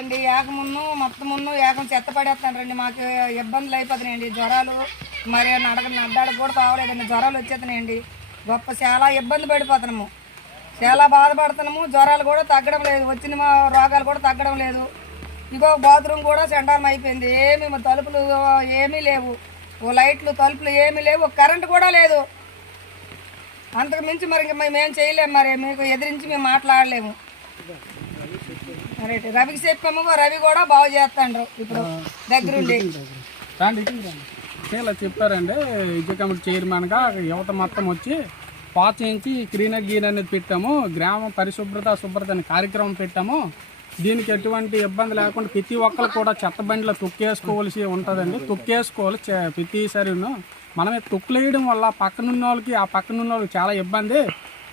అండి ఏకమున్ను మొత్తమున్ను ఏకం చెత్త పడేస్తానండి. మాకు ఇబ్బందులు అయిపోతున్నాయండి. జ్వరాలు మరి నడక నడ్డాడు కూడా కావలేదండి జ్వరాలు వచ్చేస్తున్నాయండి. గొప్ప చాలా ఇబ్బంది పడిపోతున్నాము. చాలా బాధపడుతున్నాము. జ్వరాలు కూడా తగ్గడం లేదు. వచ్చిన మా రోగాలు కూడా తగ్గడం లేదు. ఇంకో బాత్రూమ్ కూడా సెంటారం అయిపోయింది. ఏమి తలుపులు ఏమీ లేవు. ఓ లైట్లు తలుపులు ఏమీ లేవు. కరెంటు కూడా లేదు. అంతకు మించి మరి మేము చేయలేము. మరి మీకు ఎదిరించి మేము మాట్లాడలేము. రైట్ రవికి చెప్పాము రవి కూడా బాగు చేస్తాండ్రు. ఇప్పుడు దగ్గరుండి. ఇలా చెప్పారండి విద్యా కమిటీ చైర్మన్గా యువత మొత్తం వచ్చి ప్రోత్సహించి క్లీనర్ గీన్ అనేది పెట్టాము. గ్రామ పరిశుభ్రత శుభ్రత అనే కార్యక్రమం పెట్టాము. దీనికి ఎటువంటి ఇబ్బంది లేకుండా ప్రతి ఒక్కరు కూడా చెత్త బండిలో తొక్కేసుకోవాల్సి ఉంటుందండి. తొక్కేసుకోవాలి చే- ప్రతిసారిను. మనమే తొక్కులేయడం వల్ల పక్కనున్న వాళ్ళకి ఆ పక్కనున్న వాళ్ళకి చాలా ఇబ్బంది.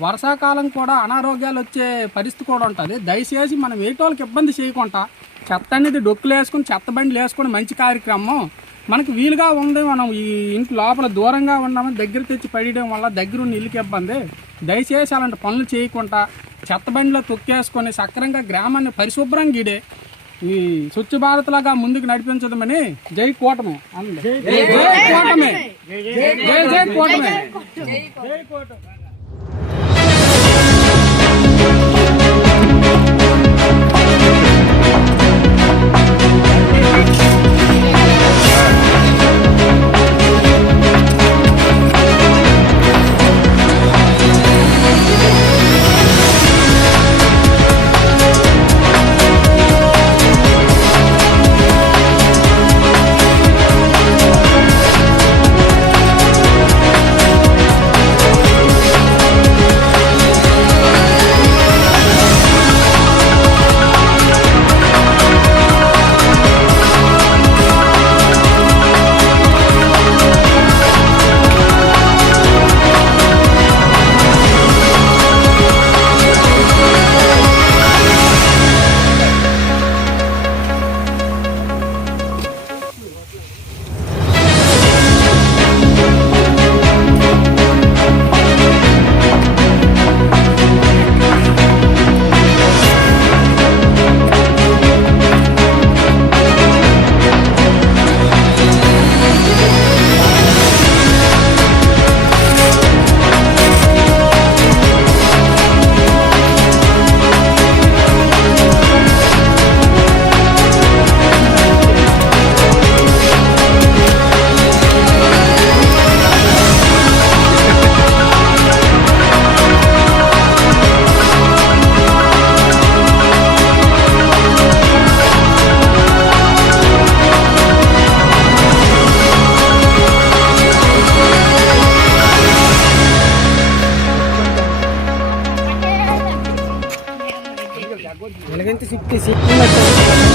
వర్షాకాలం కూడా అనారోగ్యాలు వచ్చే పరిస్థితి కూడా ఉంటుంది. దయచేసి మనం వేటోళ్ళకి ఇబ్బంది చేయకుండా చెత్త అనేది డొక్కులు వేసుకుని చెత్త బండ్లు వేసుకుని మంచి కార్యక్రమం మనకు వీలుగా ఉంది. మనం ఈ ఇంటి లోపల దూరంగా ఉన్నామని దగ్గర తెచ్చి పడేయడం వల్ల దగ్గర ఉన్న ఇల్లుకి ఇబ్బంది. దయచేసి అలాంటి పనులు చేయకుండా చెత్త బండిలో తొక్కేసుకొని సక్రంగా గ్రామాన్ని పరిశుభ్రంగా గీడే ఈ స్వచ్ఛ భారత్ లాగా ముందుకు నడిపించదమని జై కూటమి అంది. జై కూటమి. జై జై కూటమి. జై కూటమి ఎలాగంటే సిక్కి సిక్కి